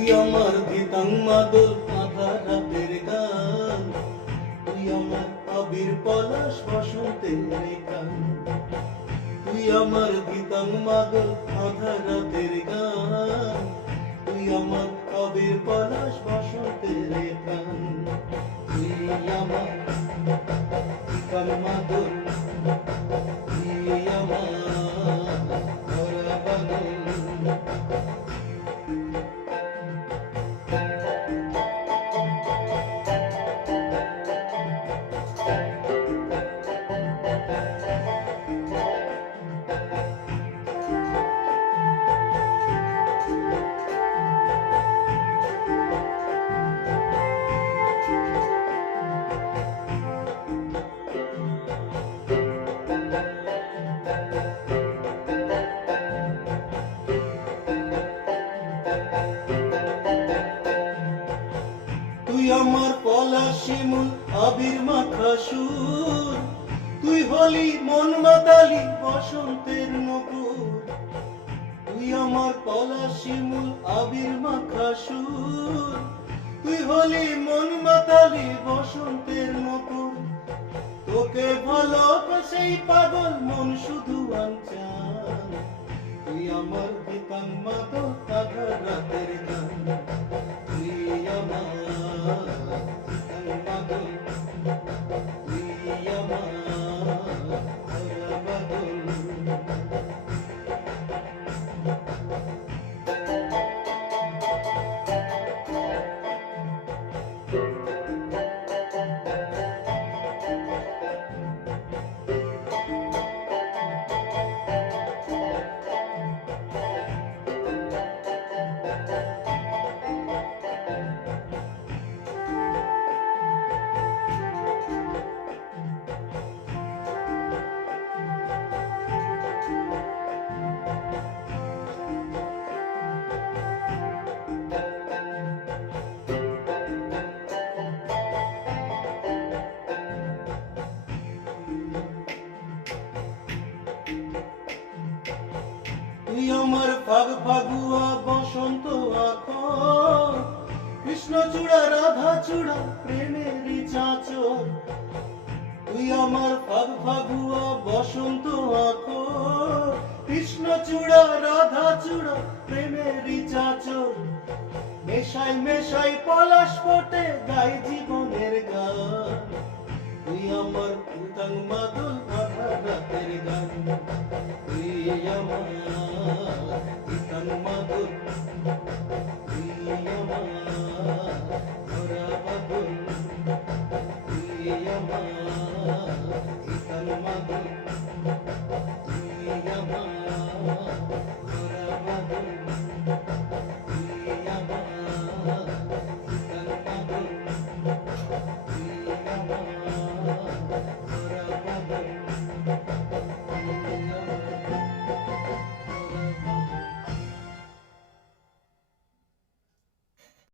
তুই আমার ধিতাং মাদল আধা রাতের গান, তুই আমার আবির পলাশ বসন্তের গান। তুই আমার ধিতাং মাদল আধা রাতের গান, তুই আমার আবির পলাশ বসন্তের গান। তুই আমার ধিতাং মাদল, তুই আমার ধরা বাদল। তুই আমার পলাশ শিমুল আবির মাখা সুর, তুই হলি মন মাতালি বসন্তের নপুর। তুই আমার পলাশ শিমুল আবির মাখা সুর, তুই হলি মন মাতালি বসন্তের নপুর। তোকে ভালোবাসেই পাগল মন শুধু আনচান, তুই আমার ধিতাং মাদল আধা রাতের গান। তুই আমার ধিতাং মাদল, তুই আমার ধরা বাদল। তুই আমার ফাগ ফাগুয়া বসন্ত আখর, কৃষ্ণ চূড়া রাধা চূড়া প্রেমেরই চাঁচর। তুই আমার ফাগ ফাগুয়া